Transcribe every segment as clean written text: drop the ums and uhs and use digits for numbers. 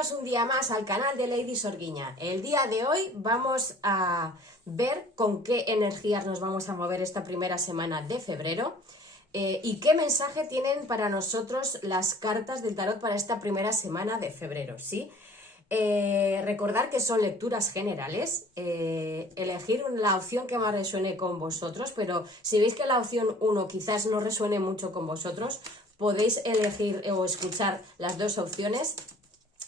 Bienvenidos un día más al canal de Lady Sorguiña. El día de hoy vamos a ver con qué energías nos vamos a mover esta primera semana de febrero y qué mensaje tienen para nosotros las cartas del tarot para esta primera semana de febrero, ¿sí? Recordar que son lecturas generales, elegir la opción que más resuene con vosotros, pero si veis que la opción 1 quizás no resuene mucho con vosotros, podéis elegir o escuchar las dos opciones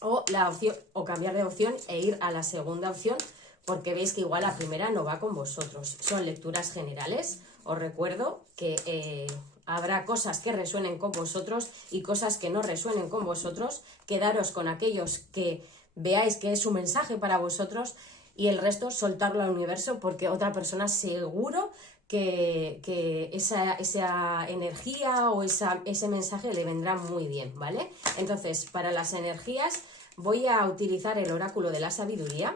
o cambiar de opción e ir a la segunda opción, porque veis que igual la primera no va con vosotros. Son lecturas generales. Os recuerdo que habrá cosas que resuenen con vosotros y cosas que no resuenen con vosotros. Quedaros con aquellos que veáis que es un mensaje para vosotros y el resto soltarlo al universo, porque otra persona seguro que esa energía o ese mensaje le vendrá muy bien, ¿vale? Entonces, para las energías voy a utilizar el oráculo de la sabiduría.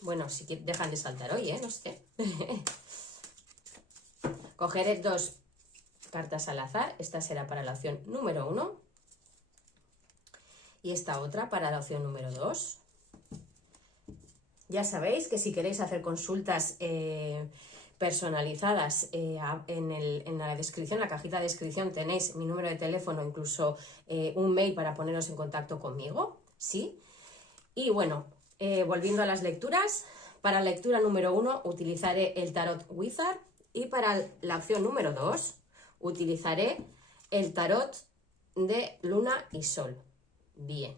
Bueno, si dejan de saltar hoy, no sé. Cogeré dos cartas al azar. Esta será para la opción número 1 y esta otra para la opción número 2. Ya sabéis que si queréis hacer consultas personalizadas, en la descripción, la cajita de descripción, tenéis mi número de teléfono, incluso un mail para poneros en contacto conmigo, ¿sí? Y bueno, volviendo a las lecturas, para la lectura número 1 utilizaré el Tarot Wizard y para la opción número 2 utilizaré el Tarot de Luna y Sol. Bien.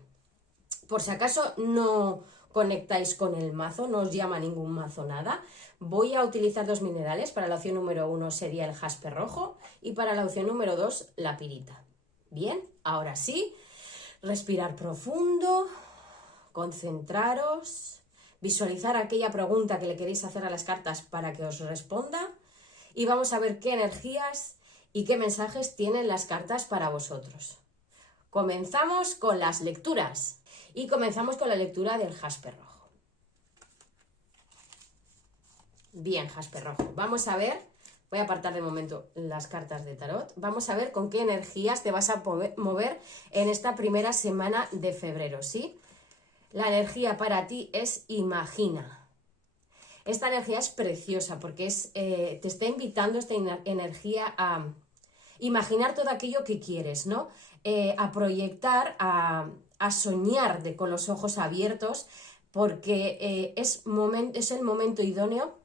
Por si acaso no conectáis con el mazo, no os llama ningún mazo nada, voy a utilizar dos minerales. Para la opción número 1 sería el jaspe rojo y para la opción número 2 la pirita. Bien, ahora sí, respirar profundo, concentraros, visualizar aquella pregunta que le queréis hacer a las cartas para que os responda y vamos a ver qué energías y qué mensajes tienen las cartas para vosotros. Comenzamos con las lecturas. Y comenzamos con la lectura del jaspe rojo. Bien, jaspe rojo. Vamos a ver, voy a apartar de momento las cartas de tarot. Vamos a ver con qué energías te vas a mover en esta primera semana de febrero, ¿sí? La energía para ti es imagina. Esta energía es preciosa porque te está invitando esta energía a imaginar todo aquello que quieres, ¿no? A proyectar, a soñar con los ojos abiertos, porque es el momento idóneo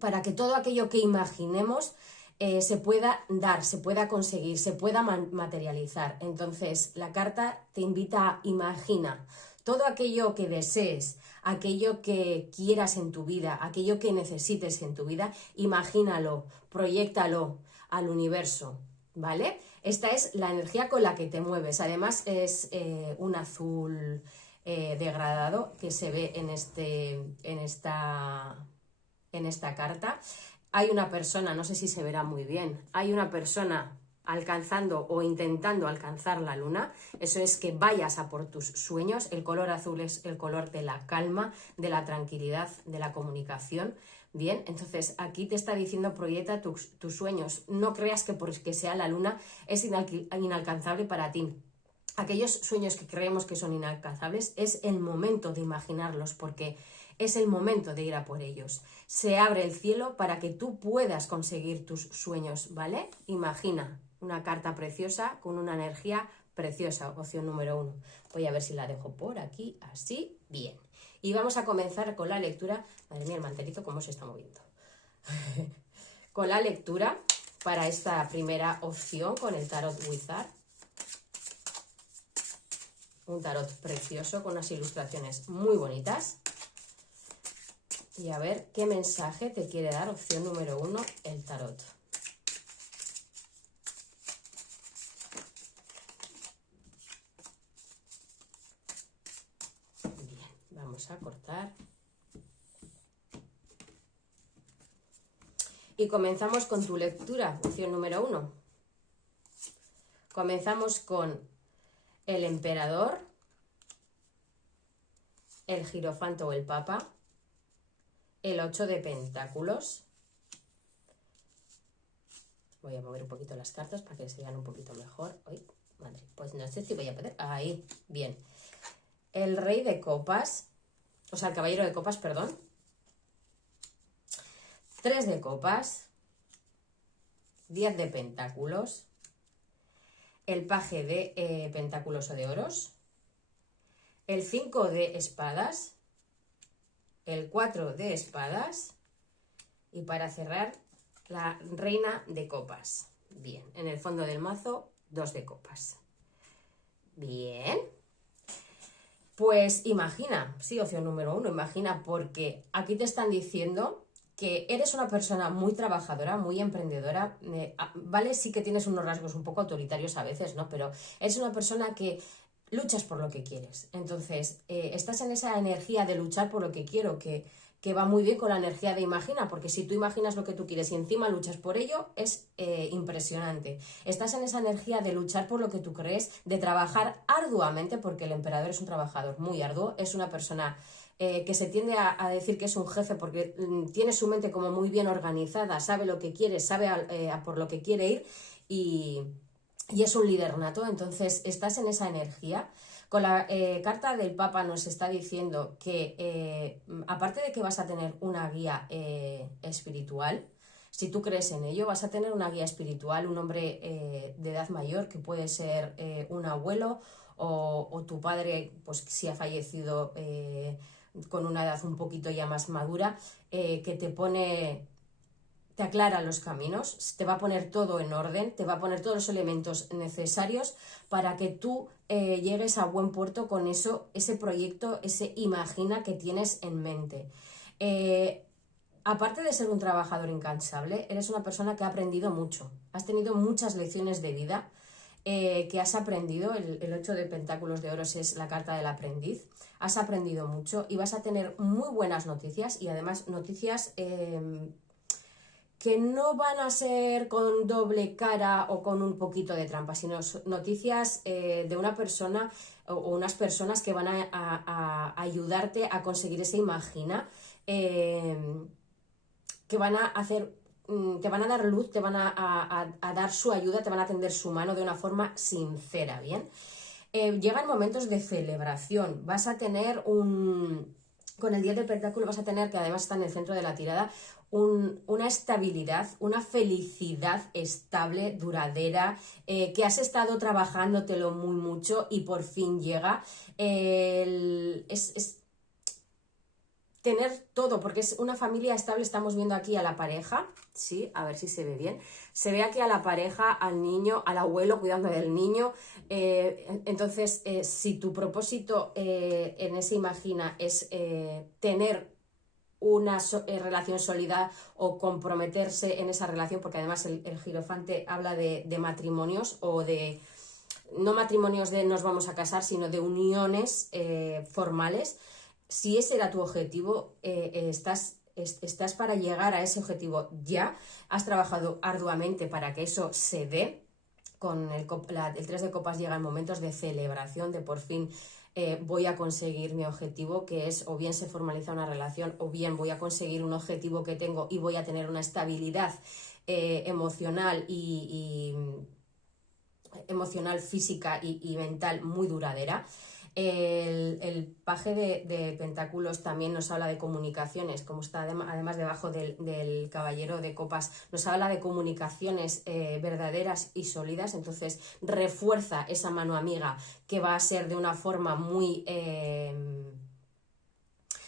para que todo aquello que imaginemos se pueda dar, se pueda conseguir, se pueda materializar. Entonces, la carta te invita a imagina todo aquello que desees, aquello que quieras en tu vida, aquello que necesites en tu vida, imagínalo, proyéctalo al universo, ¿vale? Esta es la energía con la que te mueves. Además es un azul degradado que se ve en esta carta. Hay una persona, no sé si se verá muy bien, hay una persona alcanzando o intentando alcanzar la luna. Eso es que vayas a por tus sueños. El color azul es el color de la calma, de la tranquilidad, de la comunicación. Bien, entonces aquí te está diciendo proyecta tus sueños. No creas que porque sea la luna es inalcanzable para ti. Aquellos sueños que creemos que son inalcanzables es el momento de imaginarlos, porque es el momento de ir a por ellos. Se abre el cielo para que tú puedas conseguir tus sueños, ¿vale? Imagina una carta preciosa con una energía preciosa, opción número 1. Voy a ver si la dejo por aquí, así, bien. Y vamos a comenzar con la lectura. Madre mía, el mantelito cómo se está moviendo. Con la lectura para esta primera opción con el Tarot Wizard. Un tarot precioso con unas ilustraciones muy bonitas. Y a ver qué mensaje te quiere dar opción número 1, el tarot. Bien, vamos a cortar. Y comenzamos con tu lectura, opción número 1. Comenzamos con el emperador, el Hierófante o el Papa, el 8 de pentáculos. Voy a mover un poquito las cartas para que se vean un poquito mejor hoy. Madre, pues no sé si voy a poder. Ahí, bien. El rey de copas, o sea, el caballero de copas, perdón. 3 de copas. 10 de pentáculos. El paje de pentáculos o de oros. El 5 de espadas. El 4 de espadas. Y para cerrar, la reina de copas. Bien, en el fondo del mazo, 2 de copas. Bien. Pues imagina, sí, opción número 1, imagina, porque aquí te están diciendo que eres una persona muy trabajadora, muy emprendedora, vale, sí que tienes unos rasgos un poco autoritarios a veces, ¿no? Pero eres una persona que luchas por lo que quieres. Entonces, estás en esa energía de luchar por lo que quiero, que va muy bien con la energía de imagina, porque si tú imaginas lo que tú quieres y encima luchas por ello, es impresionante. Estás en esa energía de luchar por lo que tú crees, de trabajar arduamente, porque el emperador es un trabajador muy arduo, es una persona que se tiende a decir que es un jefe porque tiene su mente como muy bien organizada, sabe lo que quiere, sabe a por lo que quiere ir y es un líder nato. Entonces estás en esa energía. Con la carta del Papa nos está diciendo que aparte de que vas a tener una guía espiritual, si tú crees en ello, vas a tener una guía espiritual, un hombre de edad mayor que puede ser un abuelo o tu padre, pues si ha fallecido con una edad un poquito ya más madura, que te aclara los caminos, te va a poner todo en orden, te va a poner todos los elementos necesarios para que tú llegues a buen puerto con eso, ese proyecto, ese imagina que tienes en mente. Aparte de ser un trabajador incansable, eres una persona que ha aprendido mucho, has tenido muchas lecciones de vida que has aprendido. El 8 de pentáculos de oros es la carta del aprendiz, has aprendido mucho y vas a tener muy buenas noticias y además noticias que no van a ser con doble cara o con un poquito de trampa, sino noticias de una persona o unas personas que van a ayudarte a conseguir esa imagina, que van a hacer, te van a dar luz, te van a dar su ayuda, te van a tender su mano de una forma sincera, ¿bien? Llegan momentos de celebración, vas a tener con el 10 de pentáculo vas a tener, que además está en el centro de la tirada, una estabilidad, una felicidad estable, duradera, que has estado trabajándotelo muy mucho y por fin llega. Es tener todo, porque es una familia estable. Estamos viendo aquí a la pareja, sí, a ver si se ve bien. Se ve aquí a la pareja, al niño, al abuelo cuidando del niño. Entonces, si tu propósito en ese imagina es tener una relación sólida o comprometerse en esa relación, porque además el Hierophante habla de matrimonios o de, no matrimonios de nos vamos a casar, sino de uniones formales. Si ese era tu objetivo, estás para llegar a ese objetivo ya, has trabajado arduamente para que eso se dé. Con el 3 de copas llegan momentos de celebración, de por fin voy a conseguir mi objetivo, que es o bien se formaliza una relación o bien voy a conseguir un objetivo que tengo y voy a tener una estabilidad emocional emocional, física y mental muy duradera. El paje de pentáculos también nos habla de comunicaciones, como está además debajo del caballero de copas, nos habla de comunicaciones verdaderas y sólidas. Entonces refuerza esa mano amiga que va a ser de una forma muy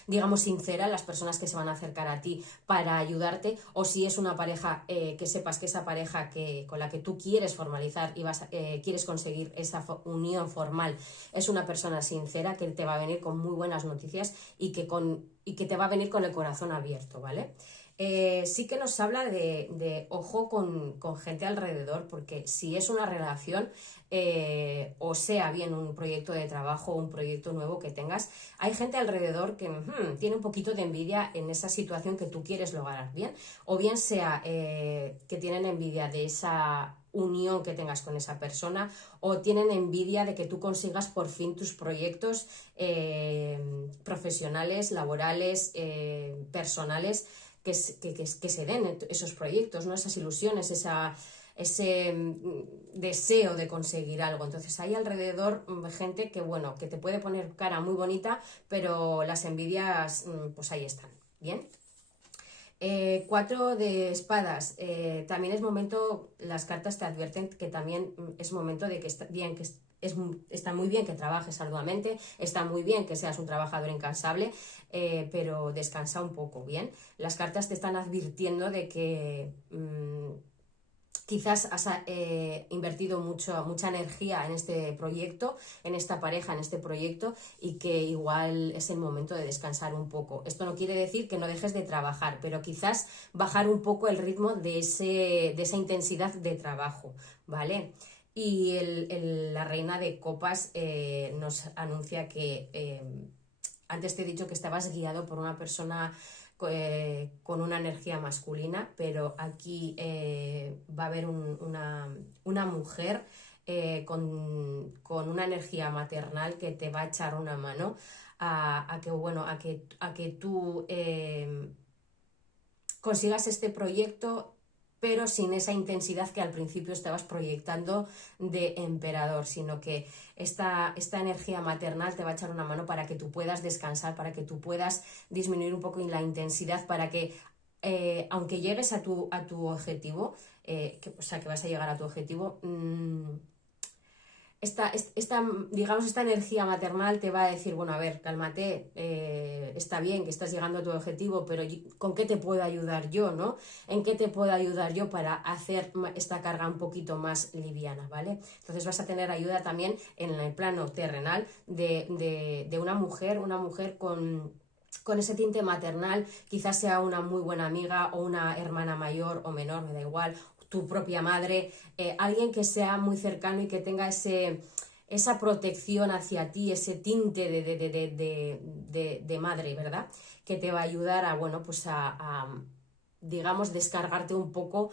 digamos, sincera, las personas que se van a acercar a ti para ayudarte, o si es una pareja, que sepas que esa pareja con la que tú quieres formalizar y quieres conseguir esa unión formal, es una persona sincera que te va a venir con muy buenas noticias y que te va a venir con el corazón abierto, ¿vale? Sí que nos habla de ojo con gente alrededor, porque si es una relación, o sea bien un proyecto de trabajo o un proyecto nuevo que tengas, hay gente alrededor que tiene un poquito de envidia en esa situación que tú quieres lograr, bien, o bien sea que tienen envidia de esa unión que tengas con esa persona, o tienen envidia de que tú consigas por fin tus proyectos profesionales, laborales, personales, que se den esos proyectos, ¿no? Esas ilusiones, ese deseo de conseguir algo. Entonces hay alrededor gente que, bueno, que te puede poner cara muy bonita, pero las envidias, pues ahí están, ¿bien? 4 de espadas, también es momento, las cartas te advierten que también es momento de que está bien, está muy bien que trabajes arduamente, está muy bien que seas un trabajador incansable, pero descansa un poco, ¿bien? Las cartas te están advirtiendo de que quizás has invertido mucha energía en este proyecto, en esta pareja, en este proyecto, y que igual es el momento de descansar un poco. Esto no quiere decir que no dejes de trabajar, pero quizás bajar un poco el ritmo de esa intensidad de trabajo, ¿vale? Y la reina de copas nos anuncia que antes te he dicho que estabas guiado por una persona con una energía masculina, pero aquí va a haber una mujer con una energía maternal que te va a echar una mano a que tú consigas este proyecto, pero sin esa intensidad que al principio estabas proyectando de emperador, sino que esta energía maternal te va a echar una mano para que tú puedas descansar, para que tú puedas disminuir un poco la intensidad, para que aunque llegues a tu objetivo, o sea, que vas a llegar a tu objetivo, digamos, esta energía maternal te va a decir, bueno, a ver, cálmate, está bien que estás llegando a tu objetivo, pero ¿con qué te puedo ayudar yo, no? ¿En qué te puedo ayudar yo para hacer esta carga un poquito más liviana, ¿vale? Entonces vas a tener ayuda también en el plano terrenal de una mujer con ese tinte maternal, quizás sea una muy buena amiga o una hermana mayor o menor, me da igual, tu propia madre, alguien que sea muy cercano y que tenga esa protección hacia ti, ese tinte de madre, ¿verdad? Que te va a ayudar a, bueno, pues digamos, descargarte un poco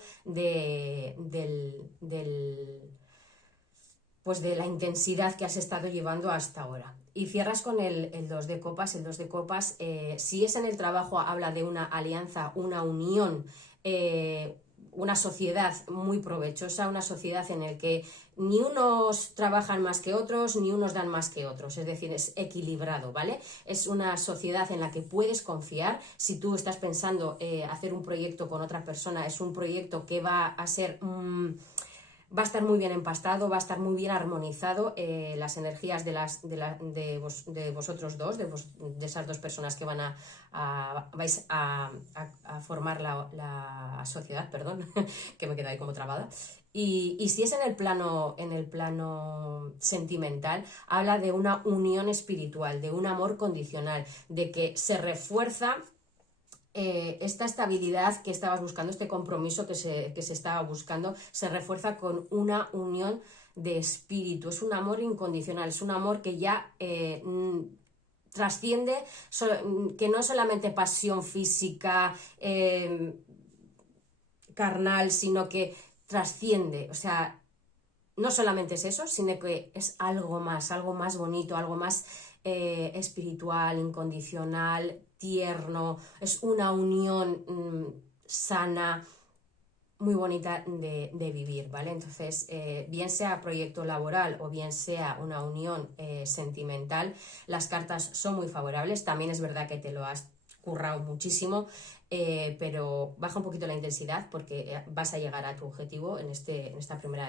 pues de la intensidad que has estado llevando hasta ahora. Y cierras con el 2 de copas. El 2 de copas, si es en el trabajo, habla de una alianza, una unión, una sociedad muy provechosa, una sociedad en la que ni unos trabajan más que otros, ni unos dan más que otros, es decir, es equilibrado, ¿vale? Es una sociedad en la que puedes confiar. Si tú estás pensando hacer un proyecto con otra persona, es un proyecto que va a ser... va a estar muy bien empastado, va a estar muy bien armonizado, las energías de vosotros dos, de esas dos personas que vais a formar la sociedad, perdón, que me quedé ahí como trabada. Y si es en el plano sentimental, habla de una unión espiritual, de un amor condicional, de que se refuerza esta estabilidad que estabas buscando, este compromiso que se estaba buscando, se refuerza con una unión de espíritu. Es un amor incondicional, es un amor que ya trasciende, que no es solamente pasión física, carnal, sino que trasciende, o sea, no solamente es eso, sino que es algo más bonito, algo más espiritual, incondicional, tierno, es una unión sana, muy bonita de vivir, ¿vale? Entonces, bien sea proyecto laboral o bien sea una unión sentimental, las cartas son muy favorables. También es verdad que te lo has currado muchísimo, pero baja un poquito la intensidad porque vas a llegar a tu objetivo en esta primera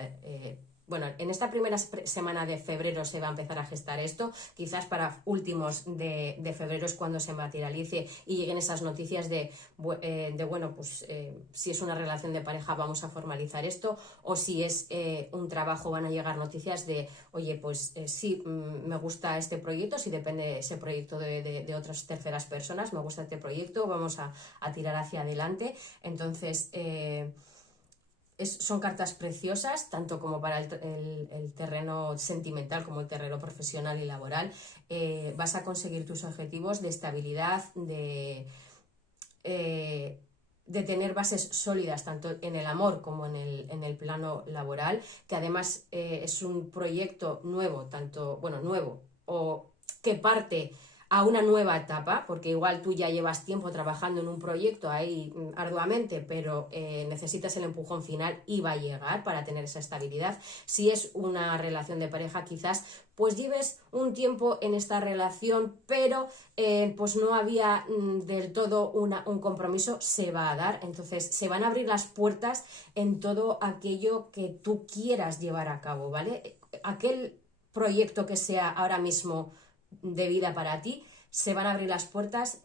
bueno, en esta primera semana de febrero se va a empezar a gestar esto, quizás para últimos de febrero es cuando se materialice y lleguen esas noticias bueno, pues si es una relación de pareja vamos a formalizar esto, o si es un trabajo van a llegar noticias de, oye, pues sí, me gusta este proyecto, si depende ese proyecto de otras terceras personas, me gusta este proyecto, vamos a tirar hacia adelante. Entonces... son cartas preciosas, tanto como para el terreno sentimental como el terreno profesional y laboral. Vas a conseguir tus objetivos de estabilidad, de tener bases sólidas tanto en el amor como en el plano laboral, que además es un proyecto nuevo, nuevo, o que parte a una nueva etapa, porque igual tú ya llevas tiempo trabajando en un proyecto ahí arduamente, pero necesitas el empujón final y va a llegar para tener esa estabilidad. Si es una relación de pareja, quizás pues lleves un tiempo en esta relación, pero pues no había del todo un compromiso, se va a dar. Entonces se van a abrir las puertas en todo aquello que tú quieras llevar a cabo, ¿vale? Aquel proyecto que sea ahora mismo de vida para ti, se van a abrir las puertas,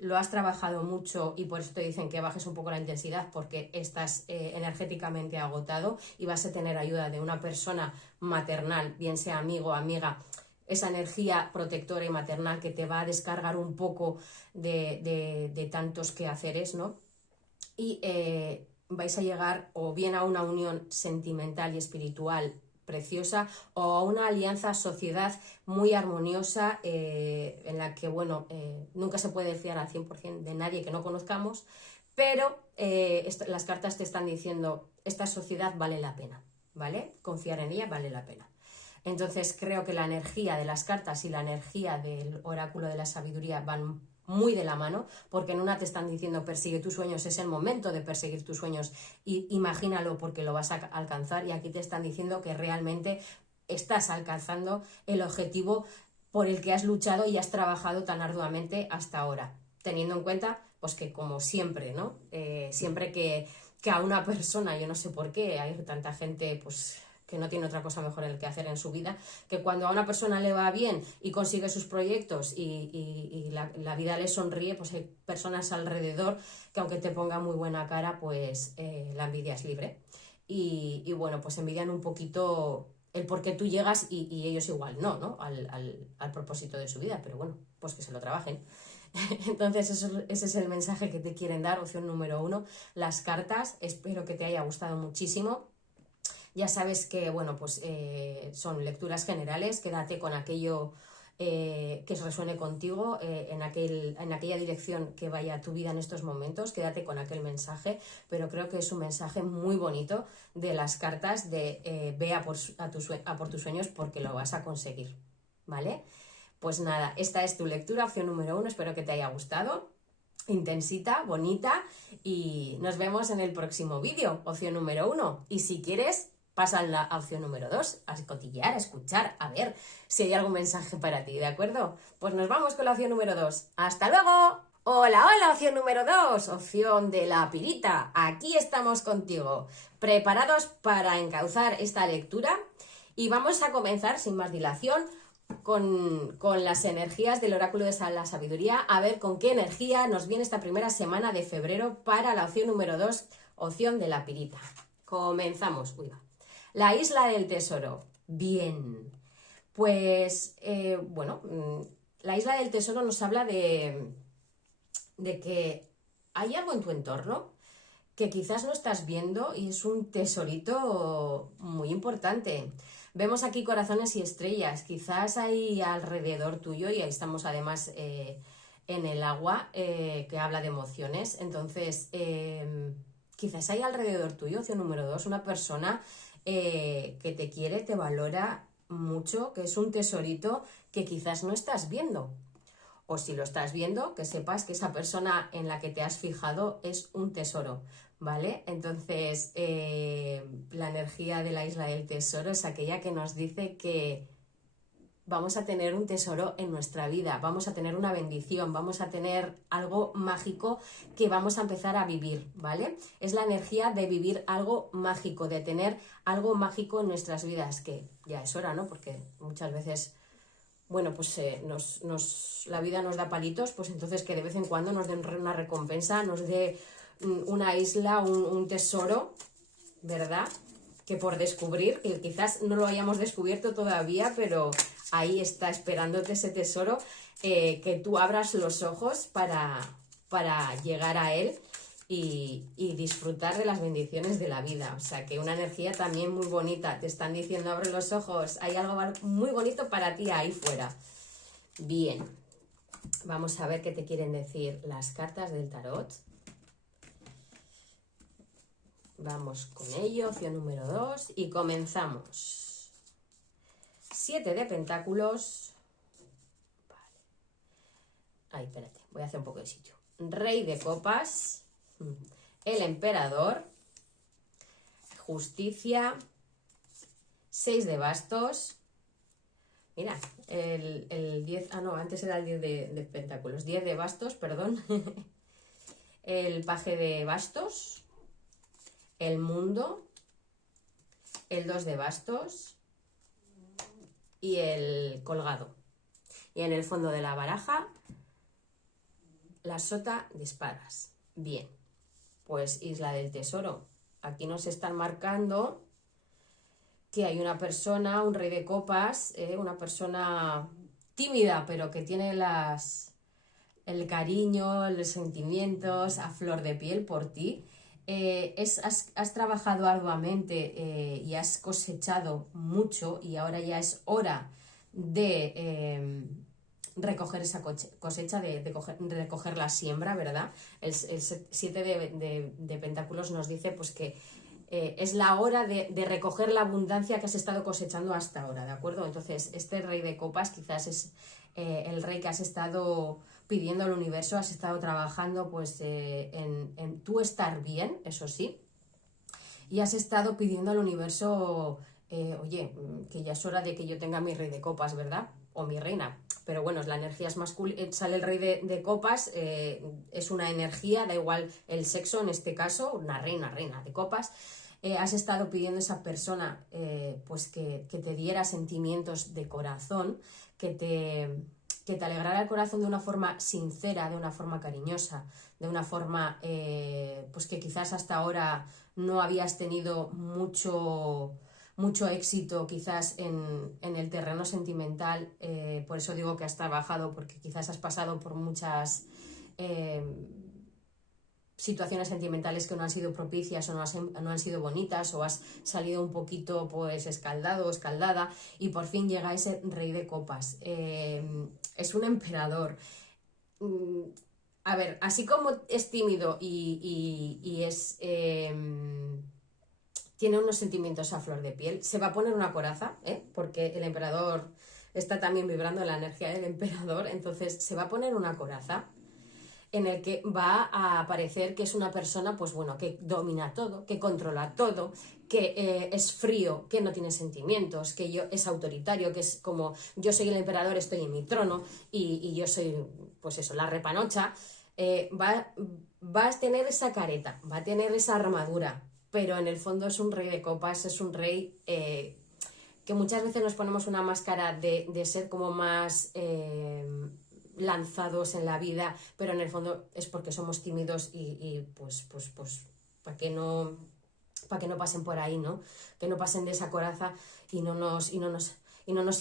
lo has trabajado mucho y por eso te dicen que bajes un poco la intensidad porque estás energéticamente agotado y vas a tener ayuda de una persona maternal, bien sea amigo o amiga, esa energía protectora y maternal que te va a descargar un poco de tantos quehaceres, ¿no? Y vais a llegar o bien a una unión sentimental y espiritual preciosa o a una alianza, sociedad muy armoniosa en la que, bueno, nunca se puede fiar al 100% de nadie que no conozcamos, pero las cartas te están diciendo, esta sociedad vale la pena, ¿vale? Confiar en ella vale la pena. Entonces creo que la energía de las cartas y la energía del oráculo de la sabiduría van muy de la mano, porque en una te están diciendo persigue tus sueños, es el momento de perseguir tus sueños y imagínalo porque lo vas a alcanzar, y aquí te están diciendo que realmente estás alcanzando el objetivo por el que has luchado y has trabajado tan arduamente hasta ahora, teniendo en cuenta pues que como siempre, ¿no? Siempre que a una persona, yo no sé por qué, hay tanta gente pues que no tiene otra cosa mejor que hacer en su vida, que cuando a una persona le va bien y consigue sus proyectos y la vida le sonríe, pues hay personas alrededor que aunque te ponga muy buena cara, pues la envidia es libre. Y bueno, pues envidian un poquito el por qué tú llegas y ellos igual no, al propósito de su vida, pero bueno, pues que se lo trabajen. Entonces ese es el mensaje que te quieren dar, opción número 1, las cartas. Espero que te haya gustado muchísimo. Ya sabes que, bueno, pues son lecturas generales, quédate con aquello que resuene contigo, en aquella dirección que vaya tu vida en estos momentos, quédate con aquel mensaje, pero creo que es un mensaje muy bonito de las cartas de ve a por tus sueños porque lo vas a conseguir, ¿vale? Pues nada, esta es tu lectura, opción número 1, espero que te haya gustado. Intensita, bonita, y nos vemos en el próximo vídeo, opción número 1. Y si quieres, pasa a la opción número 2, a cotillear, a escuchar, a ver si hay algún mensaje para ti, ¿de acuerdo? Pues nos vamos con la opción número 2. ¡Hasta luego! Hola, hola, opción número 2, opción de la pirita. Aquí estamos contigo, preparados para encauzar esta lectura y vamos a comenzar sin más dilación con las energías del oráculo de la sabiduría, a ver con qué energía nos viene esta primera semana de febrero para la opción número 2, opción de la pirita. Comenzamos. Uy, va. La isla del tesoro. Bien. Pues, bueno, la isla del tesoro nos habla de que hay algo en tu entorno que quizás no estás viendo y es un tesorito muy importante. Vemos aquí corazones y estrellas, quizás hay alrededor tuyo, y ahí estamos además en el agua, que habla de emociones. Entonces, quizás hay alrededor tuyo, opción número 2, una persona que te quiere, te valora mucho, que es un tesorito que quizás no estás viendo. O si lo estás viendo, que sepas que esa persona en la que te has fijado es un tesoro, ¿vale? Entonces, la energía de la isla del tesoro es aquella que nos dice que vamos a tener un tesoro en nuestra vida, vamos a tener una bendición, vamos a tener algo mágico que vamos a empezar a vivir, ¿vale? Es la energía de vivir algo mágico, de tener algo mágico en nuestras vidas, que ya es hora, ¿no? Porque muchas veces, bueno, pues la vida nos da palitos, pues entonces que de vez en cuando nos den una recompensa, nos dé una isla, un tesoro, ¿verdad? Que por descubrir, que quizás no lo hayamos descubierto todavía, pero ahí está esperándote ese tesoro, que tú abras los ojos para llegar a él y disfrutar de las bendiciones de la vida. O sea, que una energía también muy bonita. Te están diciendo, abre los ojos, hay algo muy bonito para ti ahí fuera. Bien, vamos a ver qué te quieren decir las cartas del tarot. Vamos con ello, opción número 2, y comenzamos. 7 de pentáculos. Vale. Ay, espérate, voy a hacer un poco de sitio. Rey de copas, el emperador, justicia, 6 de bastos. Mira, el 10, no, antes era el 10 de pentáculos, 10 de bastos, perdón. El paje de bastos, el mundo, el 2 de bastos y el colgado. Y en el fondo de la baraja, la sota de espadas. Bien, pues Isla del Tesoro. Aquí nos están marcando que hay una persona, un rey de copas, una persona tímida, pero que tiene el cariño, los sentimientos a flor de piel por ti. Has trabajado arduamente y has cosechado mucho y ahora ya es hora de recoger esa cosecha, de recoger la siembra, ¿verdad? El 7 de pentáculos nos dice pues que es la hora de recoger la abundancia que has estado cosechando hasta ahora, ¿de acuerdo? Entonces, este rey de copas quizás es el rey que has estado pidiendo al universo, has estado trabajando pues en tú estar bien, eso sí, y has estado pidiendo al universo, oye, que ya es hora de que yo tenga mi rey de copas, ¿verdad? O mi reina. Pero bueno, la energía es masculina, sale el rey de copas, es una energía, da igual el sexo en este caso, una reina de copas. Has estado pidiendo a esa persona pues que te diera sentimientos de corazón, que te alegrara el corazón de una forma sincera, de una forma cariñosa, de una forma pues que quizás hasta ahora no habías tenido mucho éxito quizás en el terreno sentimental, por eso digo que has trabajado, porque quizás has pasado por muchas situaciones sentimentales que no han sido propicias o no han sido bonitas, o has salido un poquito pues escaldado o escaldada, y por fin llega ese rey de copas. Es un emperador. A ver, así como es tímido y es... tiene unos sentimientos a flor de piel, se va a poner una coraza, porque el emperador está también vibrando en la energía del emperador, entonces se va a poner una coraza en el que va a aparecer que es una persona, pues bueno, que domina todo, que controla todo, que es frío, que no tiene sentimientos, que es autoritario, que es como yo soy el emperador, estoy en mi trono y yo soy, pues eso, la repanocha. Va a tener esa careta, va a tener esa armadura, pero en el fondo es un rey de copas, es un rey que muchas veces nos ponemos una máscara de ser como más lanzados en la vida, pero en el fondo es porque somos tímidos y pues para que no pasen por ahí, ¿no? Que no pasen de esa coraza y no nos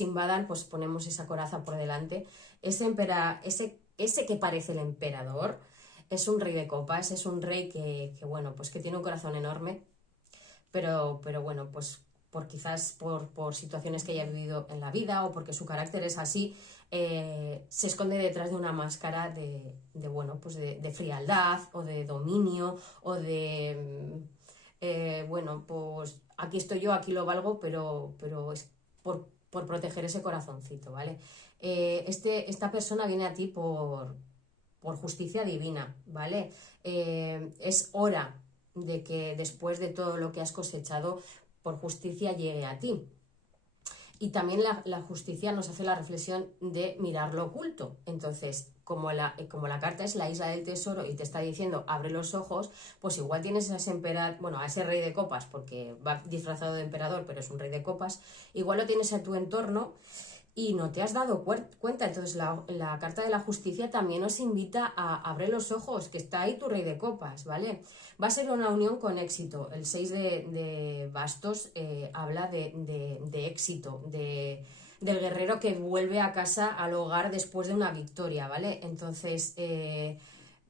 invadan, pues ponemos esa coraza por delante. Ese que parece el emperador es un rey de copas, es un rey que bueno, pues que tiene un corazón enorme, pero bueno, pues quizás por situaciones que haya vivido en la vida o porque su carácter es así, se esconde detrás de una máscara bueno, pues de frialdad o de dominio o de bueno, pues aquí estoy yo, aquí lo valgo, pero es por proteger ese corazoncito, ¿vale? Esta persona viene a ti por justicia divina, ¿vale? Es hora de que después de todo lo que has cosechado, por justicia llegue a ti. Y también la justicia nos hace la reflexión de mirar lo oculto. Entonces, como la carta es la isla del tesoro y te está diciendo abre los ojos, pues igual tienes a ese rey de copas, porque va disfrazado de emperador, pero es un rey de copas, igual lo tienes a tu entorno y no te has dado cuenta. Entonces la carta de la justicia también nos invita a abrir los ojos, que está ahí tu rey de copas, ¿vale? Va a ser una unión con éxito. El 6 de bastos habla de éxito, del guerrero que vuelve a casa, al hogar, después de una victoria, ¿vale? Entonces,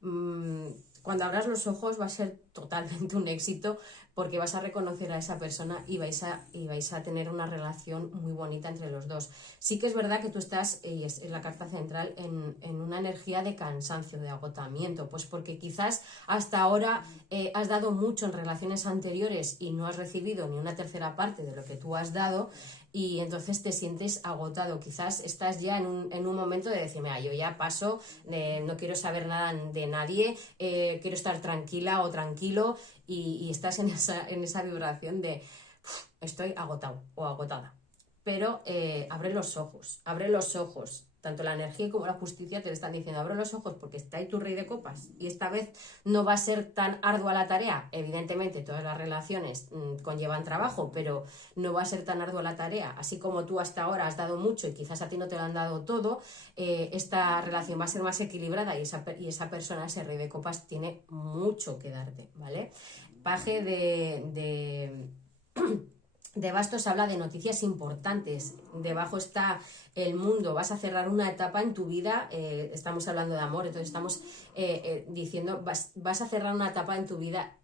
cuando abras los ojos va a ser totalmente un éxito, porque vas a reconocer a esa persona y vais a tener una relación muy bonita entre los dos. Sí que es verdad que tú estás, y es la carta central, en una energía de cansancio, de agotamiento, pues porque quizás hasta ahora has dado mucho en relaciones anteriores y no has recibido ni una tercera parte de lo que tú has dado, y entonces te sientes agotado. Quizás estás ya en un momento de decir, mira, yo ya paso, no quiero saber nada de nadie, quiero estar tranquila o tranquilo, y estás en esa vibración de estoy agotado o agotada. Pero abre los ojos. Tanto la energía como la justicia te lo están diciendo, abre los ojos porque está ahí tu rey de copas y esta vez no va a ser tan ardua la tarea. Evidentemente todas las relaciones conllevan trabajo, pero no va a ser tan ardua la tarea. Así como tú hasta ahora has dado mucho y quizás a ti no te lo han dado todo, esta relación va a ser más equilibrada y esa persona, ese rey de copas, tiene mucho que darte, ¿vale? Paje de bastos habla de noticias importantes. Debajo está el mundo. Vas a cerrar una etapa en tu vida. Estamos hablando de amor, entonces estamos diciendo vas a cerrar una etapa en tu vida.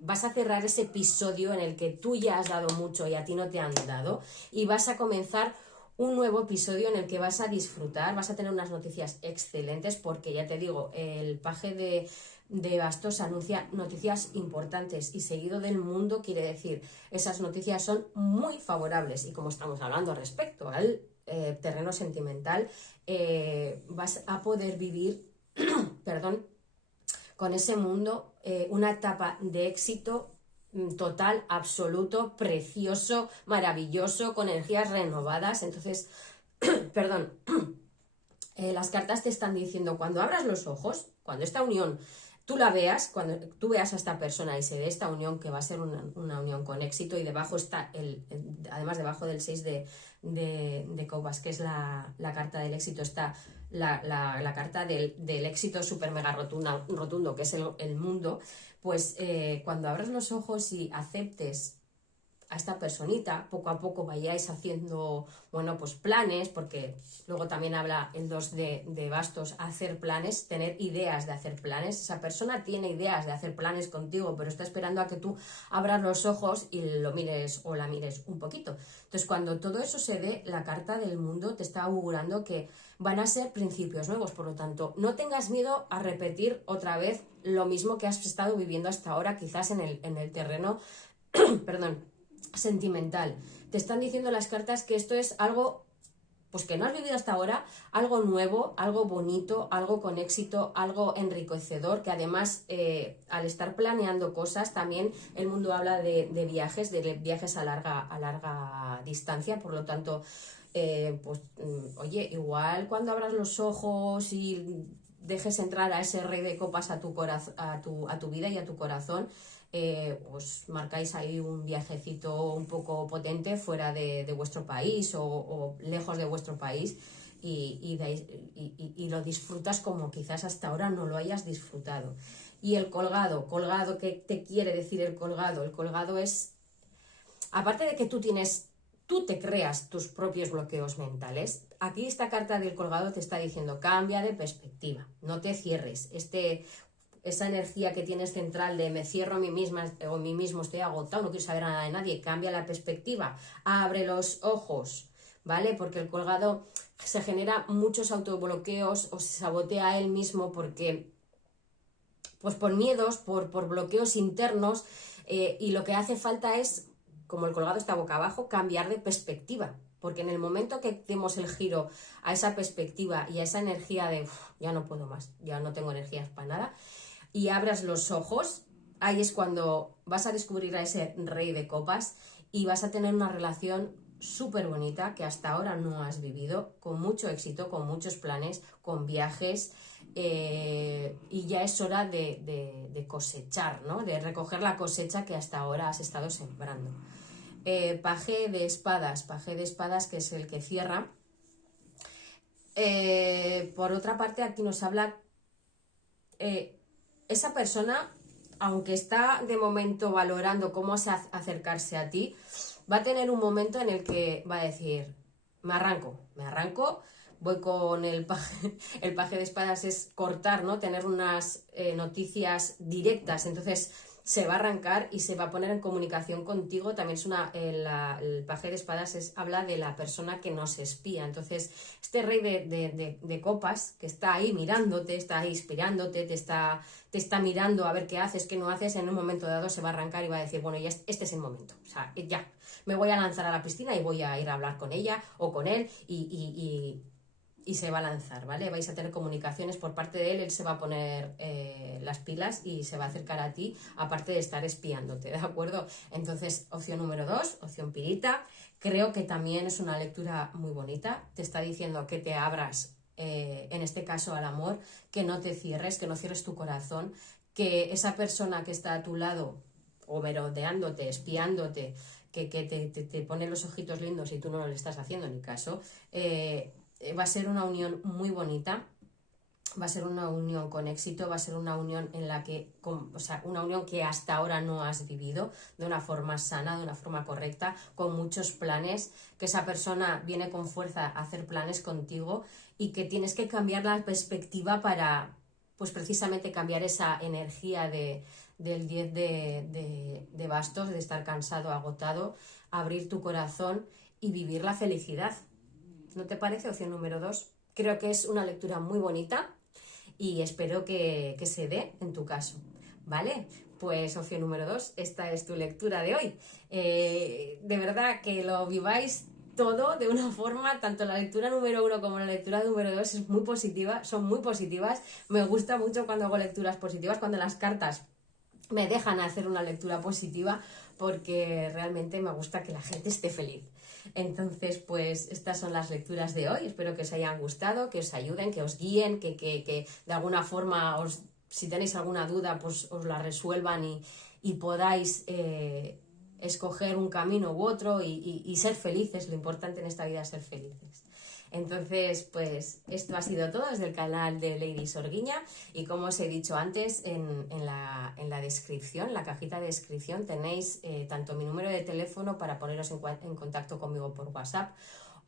Vas a cerrar ese episodio en el que tú ya has dado mucho y a ti no te han dado, y vas a comenzar un nuevo episodio en el que vas a disfrutar, vas a tener unas noticias excelentes, porque ya te digo, el paje de bastos anuncia noticias importantes, y seguido del mundo quiere decir esas noticias son muy favorables. Y como estamos hablando respecto al terreno sentimental, vas a poder vivir perdón, con ese mundo una etapa de éxito total, absoluto, precioso, maravilloso, con energías renovadas. Entonces, perdón, las cartas te están diciendo, cuando abras los ojos, cuando esta unión tú la veas, cuando tú veas a esta persona y se dé esta unión, que va a ser una unión con éxito, y debajo está, además debajo del 6 de copas, que es la carta del éxito, está la carta del éxito super mega rotundo, que es el mundo. Pues cuando abras los ojos y aceptes a esta personita, poco a poco vayáis haciendo, bueno, pues planes, porque luego también habla el 2 de bastos, hacer planes, tener ideas de hacer planes. Esa persona tiene ideas de hacer planes contigo, pero está esperando a que tú abras los ojos y lo mires o la mires un poquito. Entonces, cuando todo eso se dé, la carta del mundo te está augurando que van a ser principios nuevos. Por lo tanto, no tengas miedo a repetir otra vez lo mismo que has estado viviendo hasta ahora, quizás en el terreno perdón, sentimental. Te están diciendo las cartas que esto es algo pues que no has vivido hasta ahora, algo nuevo, algo bonito, algo con éxito, algo enriquecedor, que además al estar planeando cosas, también el mundo habla de viajes a larga distancia. Por lo tanto, oye, igual cuando abras los ojos y dejes entrar a ese rey de copas a tu vida y a tu corazón, os marcáis ahí un viajecito un poco potente fuera de vuestro país o lejos de vuestro país, y lo disfrutas como quizás hasta ahora no lo hayas disfrutado. Y el colgado, ¿qué te quiere decir el colgado? El colgado es, aparte de que tú te creas tus propios bloqueos mentales, aquí esta carta del colgado te está diciendo, cambia de perspectiva, no te cierres. Esa energía que tienes central de me cierro a mí misma o a mí mismo, estoy agotado, no quiero saber nada de nadie, cambia la perspectiva, abre los ojos, ¿vale? Porque el colgado se genera muchos autobloqueos o se sabotea a él mismo porque, pues por miedos, por bloqueos internos, y lo que hace falta es, como el colgado está boca abajo, cambiar de perspectiva. Porque en el momento que demos el giro a esa perspectiva y a esa energía de ya no puedo más, ya no tengo energías para nada, y abras los ojos, ahí es cuando vas a descubrir a ese rey de copas y vas a tener una relación súper bonita que hasta ahora no has vivido, con mucho éxito, con muchos planes, con viajes, y ya es hora de cosechar, ¿no? De recoger la cosecha que hasta ahora has estado sembrando. Paje de espadas, que es el que cierra. Por otra parte, aquí nos habla esa persona, aunque está de momento valorando cómo acercarse a ti, va a tener un momento en el que va a decir, me arranco, voy con el paje de espadas, es cortar, ¿no? Tener unas noticias directas. Entonces, se va a arrancar y se va a poner en comunicación contigo. También es el paje de espadas habla de la persona que nos espía. Entonces, este rey de copas que está ahí mirándote, está ahí inspirándote, te está mirando a ver qué haces, qué no haces, en un momento dado se va a arrancar y va a decir, bueno, ya este es el momento. O sea, ya, me voy a lanzar a la piscina y voy a ir a hablar con ella o con él y se va a lanzar, ¿vale? Vais a tener comunicaciones por parte de él se va a poner las pilas y se va a acercar a ti, aparte de estar espiándote, ¿de acuerdo? Entonces, opción número 2, opción pirita, creo que también es una lectura muy bonita, te está diciendo que te abras, en este caso al amor, que no te cierres, que no cierres tu corazón, que esa persona que está a tu lado, o merodeándote, espiándote, que te pone los ojitos lindos y tú no le estás haciendo ni caso, va a ser una unión muy bonita, va a ser una unión con éxito, va a ser una unión en la que, o sea, una unión que hasta ahora no has vivido de una forma sana, de una forma correcta, con muchos planes, que esa persona viene con fuerza a hacer planes contigo y que tienes que cambiar la perspectiva para, pues precisamente cambiar esa energía del 10 de bastos, de estar cansado, agotado, abrir tu corazón y vivir la felicidad. ¿No te parece? Opción número 2. Creo que es una lectura muy bonita y espero que se dé en tu caso. ¿Vale? Pues opción número 2, esta es tu lectura de hoy. De verdad que lo viváis todo de una forma, tanto la lectura número 1 como la lectura número 2 es muy positiva, son muy positivas. Me gusta mucho cuando hago lecturas positivas, cuando las cartas me dejan hacer una lectura positiva, porque realmente me gusta que la gente esté feliz. Entonces, pues estas son las lecturas de hoy. Espero que os hayan gustado, que os ayuden, que os guíen, que de alguna forma, si tenéis alguna duda, pues os la resuelvan y podáis escoger un camino u otro y ser felices. Lo importante en esta vida es ser felices. Entonces, pues esto ha sido todo desde el canal de Lady Sorguiña y como os he dicho antes, en la descripción, en la cajita de descripción tenéis tanto mi número de teléfono para poneros en contacto conmigo por WhatsApp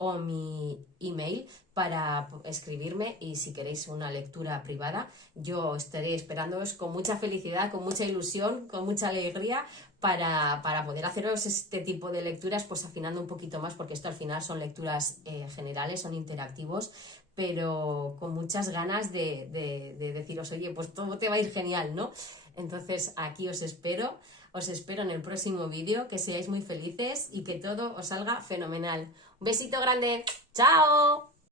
o mi email para escribirme y si queréis una lectura privada, yo estaré esperándoos con mucha felicidad, con mucha ilusión, con mucha alegría para poder haceros este tipo de lecturas, pues afinando un poquito más, porque esto al final son lecturas generales, son interactivos, pero con muchas ganas de deciros, oye, pues todo te va a ir genial, ¿no? Entonces aquí os espero en el próximo vídeo, que seáis muy felices y que todo os salga fenomenal. Un besito grande, ¡chao!